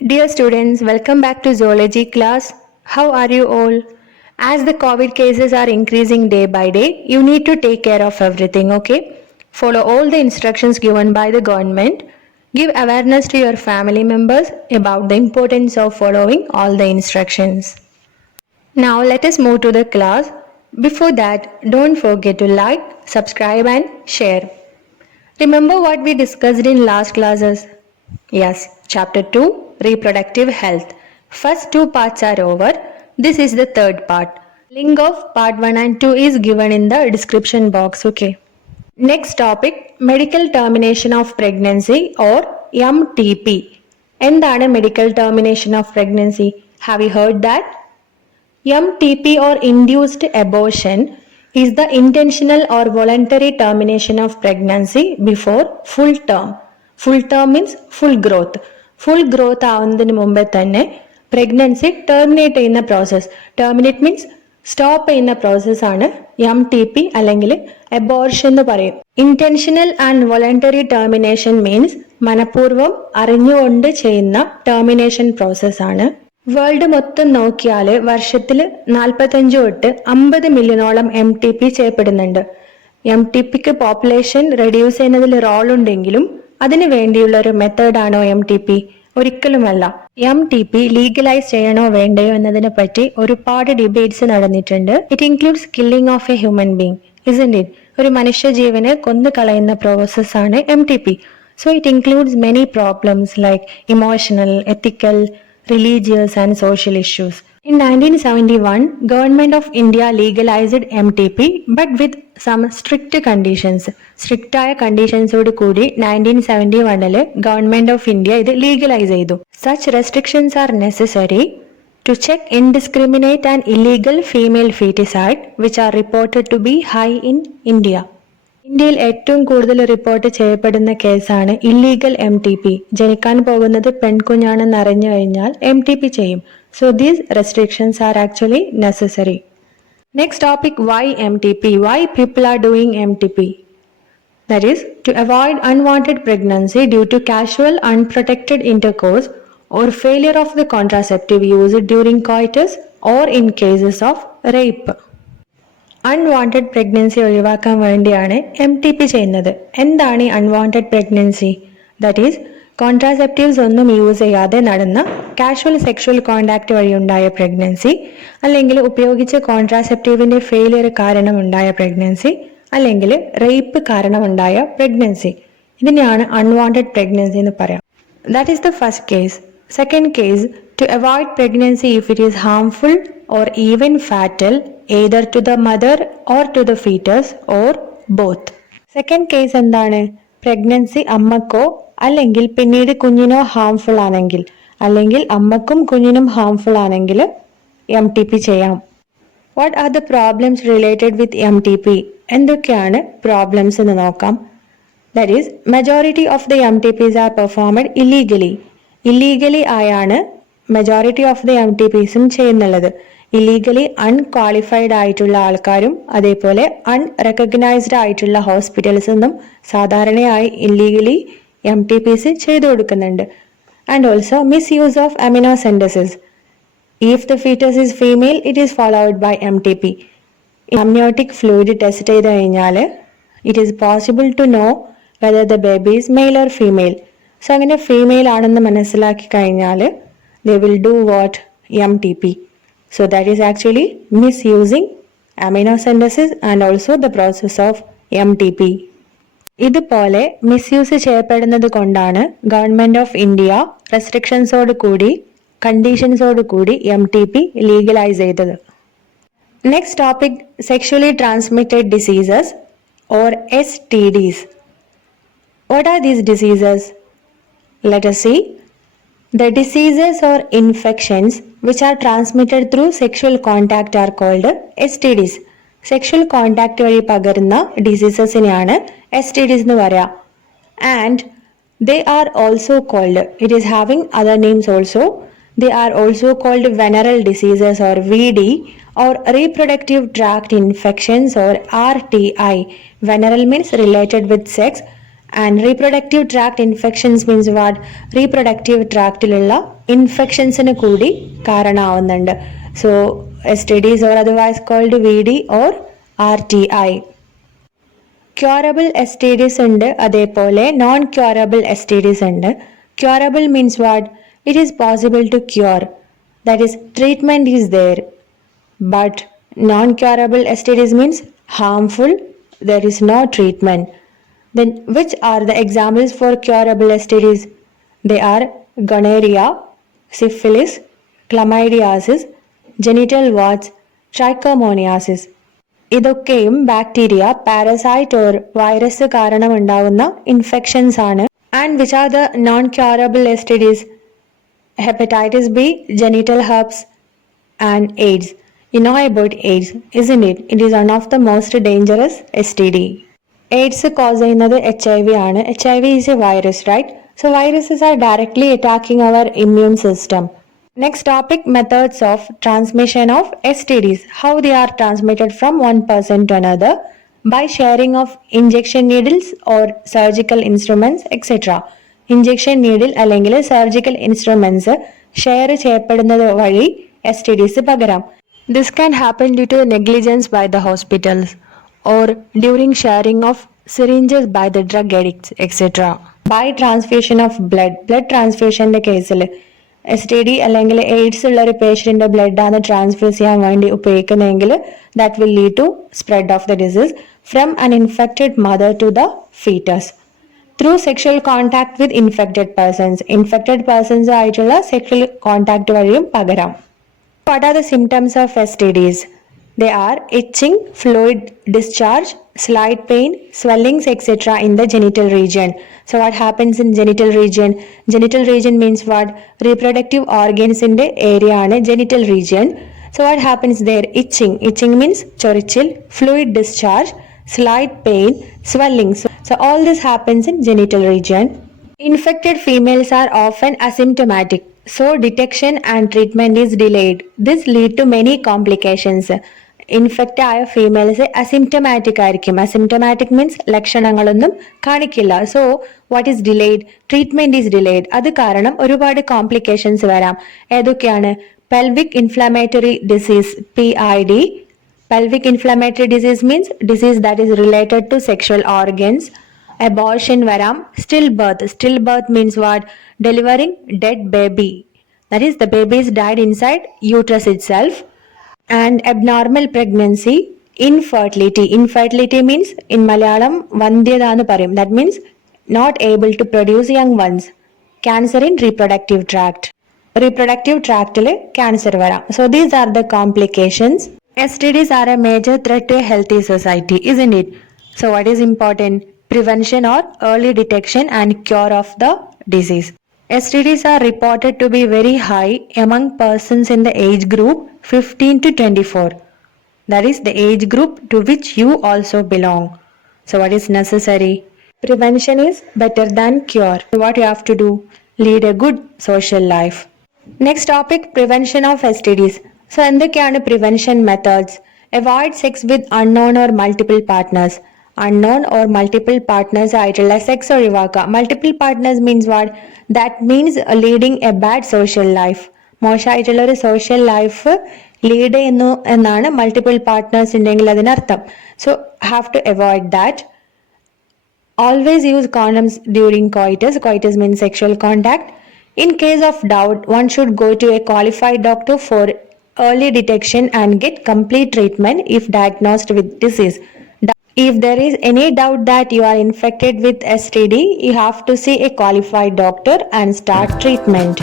Dear students, welcome back to zoology class. How are you all? As the COVID cases are increasing day by day, you need to take care of everything, okay? Follow all the instructions given by the government. Give awareness to your family members about the importance of following all the instructions. Now let us move to the class. Before that, don't forget to like, subscribe and share. Remember what we discussed in last classes? Yes, chapter 2, reproductive health. First two parts are over. This is the third part. Link of part 1 and 2 is given in the description box, okay? Next topic, medical termination of pregnancy or MTP. എന്താണ് medical termination of pregnancy? Have you heard that? MTP or induced abortion is the intentional or voluntary termination of pregnancy before full term. Full term means full growth. Full growth ആവുന്നതിന് മുമ്പേ തന്നെ pregnancy terminate ചെയ്യുന്ന process. Terminate means stop ചെയ്യുന്ന പ്രോസസ്സാണ് MTP അല്ലെങ്കിൽ അബോർഷൻ എന്ന് പറയും. Intentional and voluntary termination means മനഃപൂർവ്വം അറിഞ്ഞുകൊണ്ട് ചെയ്യുന്ന ടെർമിനേഷൻ പ്രോസസ്സാണ്. വേൾഡ് മൊത്തം നോക്കിയാൽ വർഷത്തിൽ 45 തൊട്ട് 50 മില്യണോളം MTP ചെയ്യപ്പെടുന്നുണ്ട്. MTPക്ക് പോപ്പുലേഷൻ റെഡ്യൂസ് ചെയ്യുന്നതിൽ റോൾ ഉണ്ടെങ്കിലും അതിനു വേണ്ടിയുള്ള ഒരു മെത്തേഡാണോ MTP? ഒരിക്കലുമല്ല. MTP ലീഗലൈസ് ചെയ്യണോ വേണ്ടയോ എന്നതിനെ പറ്റി ഒരുപാട് ഡിബേറ്റ്സ് നടന്നിട്ടുണ്ട്. It includes killing of a human being, isn't it? ഒരു മനുഷ്യ ജീവനെ കൊന്നു കളയുന്ന പ്രോസസ്സാണ് MTP. So it includes many problems like emotional, ethical, religious and social issues. In 1971, Government of India legalized MTP but with some strict conditions. Strict ആയ കണ്ടീഷൻസോട് കൂടി 1971 Government of India ഇത് ലീഗലൈസ് ചെയ്തു. Such restrictions are necessary to check indiscriminate and illegal female feticide which are reported to be high in India. ഇന്ത്യയിൽ ഏറ്റവും കൂടുതൽ റിപ്പോർട്ട് ചെയ്യപ്പെടുന്ന കേസാണ് ഇല്ലീഗൽ MTP. ജനിക്കാൻ പോകുന്നത് പെൺകുഞ്ഞാണെന്ന് അറിഞ്ഞു കഴിഞ്ഞാൽ MTP ചെയ്യും. So these restrictions are actually necessary. Next topic, why MTP? Why people are doing MTP? That is to avoid unwanted pregnancy due to casual unprotected intercourse or failure of the contraceptive used during coitus or in cases of rape. Unwanted pregnancy ഒഴിവാക്കാൻ വേണ്ടിയാണ് MTP ചെയ്യുന്നത്. എന്താണ് ഈ unwanted pregnancy? That is contraceptives ഒന്നും യൂസ് ചെയ്യാതെ നടന്ന casual sexual contact വഴി ഉണ്ടായ പ്രഗ്നൻസി, അല്ലെങ്കിൽ ഉപയോഗിച്ച കോൺട്രാസെപ്റ്റീവിന്റെ ഫെയിലിയർ കാരണം ഉണ്ടായ പ്രഗ്നൻസി, അല്ലെങ്കിൽ റേപ്പ് കാരണം ഉണ്ടായ പ്രഗ്നൻസി. ഇതിനെയാണ് അൺവാണ്ടഡ് പ്രഗ്നൻസി എന്ന് പറയാം. That is the first case. Second case, to avoid pregnancy if it is harmful or even fatal either to the mother or to the fetus or both. Second case എന്താണ്? പ്രഗ്നൻസി അമ്മക്കോ അല്ലെങ്കിൽ പിന്നീട് കുഞ്ഞിനോ ഹാംഫുൾ ആണെങ്കിൽ, അല്ലെങ്കിൽ അമ്മക്കും കുഞ്ഞിനും ഹാംഫുൾ ആണെങ്കിൽ MTP ചെയ്യാം. What are the problems related with MTP? എന്തൊക്കെയാണ് പ്രോബ്ലംസ് എന്ന് നോക്കാം. That is majority of the MTPs are performed illegally. Illegally ആയാണ് മെജോറിറ്റി ഓഫ് ദി MTPസും ചെയ്യുന്നുള്ളത്. ഇല്ലീഗലി അൺക്വാളിഫൈഡ് ആയിട്ടുള്ള ആൾക്കാരും അതേപോലെ അൺറെക്കഗ്നൈസ്ഡ് ആയിട്ടുള്ള ഹോസ്പിറ്റൽസൊന്നും സാധാരണയായി ഇല്ലീഗലി MTPസ് ചെയ്തു കൊടുക്കുന്നുണ്ട്. And also misuse of amniocentesis. If the foetus is female it is followed by MTP. Amniotic fluid test ചെയ്ത് കഴിഞ്ഞാൽ it is possible to know whether the baby is male or female. So അങ്ങനെ female ആണെന്ന് മനസ്സിലാക്കി കഴിഞ്ഞാൽ they will do what? MTP. So that is actually misusing amniocentesis and also the process of MTP. ഇതുപോലെ മിസ്യൂസ് ചെയ്യപ്പെടുന്നത് കൊണ്ടാണ് government of India റെസ്ട്രിക്ഷൻസോട് കൂടി കണ്ടീഷൻസോട് കൂടി MTP ലീഗലൈസ് ചെയ്തത്. Next topic, sexually transmitted diseases or STDs. What are these diseases? Let us see. The diseases or infections which are transmitted through sexual contact are called STDs. Sexual contact വഴി പകരുന്ന ഡിസീസസിനെയാണ് STDs എന്ന് പറയാ. And they are also called, it is having other names also. They are also called venereal diseases or VD or reproductive tract infections or RTI. Venereal means related with sex And reproductive tract infections means what? Reproductive tractiലുള്ള ഇൻഫെക്ഷൻസിന് കൂടി കാരണമാവുന്നുണ്ട്. So STDs or otherwise called VD or RTI. Curable STDs ഉണ്ട്, അതേപോലെ non curable STDs ഉണ്ട്. Curable means what? It is possible to cure, that is treatment is there. But non curable STDs means harmful, there is no treatment. Then which are the examples for curable STDs? They are gonorrhea, syphilis, chlamydiasis, genital warts, trichomoniasis. ഇതൊക്കെയും bacteria, parasite or virus കാരണം ഉണ്ടാകുന്ന ഇൻഫെക്ഷൻസ് ആണ്. And which are the non curable STDs? Hepatitis B, genital herpes and AIDS. You know about AIDS, isn't it? It is one of the most dangerous STD. AIDS cause ചെയ്യുന്നത് HIV ആണ്. HIV is a virus, right? So viruses are directly attacking our immune system. Next topic, methods of transmission of STDs. How they are transmitted from one person to another? By sharing of injection needles or surgical instruments, etc. Injection needle അല്ലെങ്കിൽ surgical instruments share ചെയ്യപ്പെടുന്നത് വഴി STDs പകരാം. This can happen due to negligence by the hospitals or during sharing of syringes by the drug addicts, etc. By transfusion of blood transfusionന്റെ കേസിൽ STD അല്ലെങ്കിൽ എയ്ഡ്സ് ഉള്ള ഒരു പേഷ്യന്റിന്റെ ബ്ലഡ് ആണ് ട്രാൻസ്ഫ്യൂസ് ചെയ്യാൻ വേണ്ടി ഉപയോഗിക്കുന്നതെങ്കിൽ that will lead to spread of the disease from an infected mother to the fetus. Through sexual contact with infected persons ആയിട്ടുള്ള സെക്ഷൽ കോൺടാക്ട് വഴിയും പകരാം. What are the symptoms of STDs? They are itching, fluid discharge, slight pain, swellings, etc. in the genital region. So what happens in genital region? Genital region means what? Reproductive organs in the area ആണ് genital region. So what happens there? Itching means chorichil, fluid discharge, slight pain, swelling. So all this happens in genital region. Infected females are often asymptomatic, so detection and treatment is delayed. This lead to many complications. Infect ആയ females asymptomatic ആയിരിക്കും. Asymptomatic means ലക്ഷണങ്ങളൊന്നും കാണിക്കില്ല. So what is delayed? Treatment is delayed. അത് കാരണം ഒരുപാട് കോംപ്ലിക്കേഷൻസ് വരാം. ഏതൊക്കെയാണ്? Pelvic inflammatory disease, PID. Pelvic inflammatory disease means disease that is related to sexual organs. Abortion varam. Stillbirth means what? Delivering dead baby, that is the baby is died inside uterus itself. And abnormal pregnancy. Infertility means in Malayalam vandhyada nu parayum, that means not able to produce young ones. Cancer in reproductive tract il cancer varam. So these are the complications. STDs are a major threat to a healthy society, isn't it? So what is important? Prevention or early detection and cure of the disease. STDs are reported to be very high among persons in the age group 15 to 24. That is the age group to which you also belong. So what is necessary? Prevention is better than cure. What you have to do? Lead a good social life. Next topic, prevention of STDs. So എന്തൊക്കെയാണ് prevention methods? Avoid sex with unknown or multiple partners. Unknown or multiple partners ആയിട്ടുള്ള sex ഒഴിവാക്കുക. Multiple partners means what? That means leading a bad social life. മോശമായിട്ടുള്ള ഒരു social life lead ചെയ്യുന്നു എന്നാണ് multiple partners ഉണ്ടെങ്കിൽ അതിനർത്ഥം. So have to avoid that. Always use condoms during coitus. Coitus means sexual contact. In case of doubt, one should go to a qualified doctor for early detection and get complete treatment if diagnosed with disease. If there is any doubt that you are infected with STD, you have to see a qualified doctor and start treatment.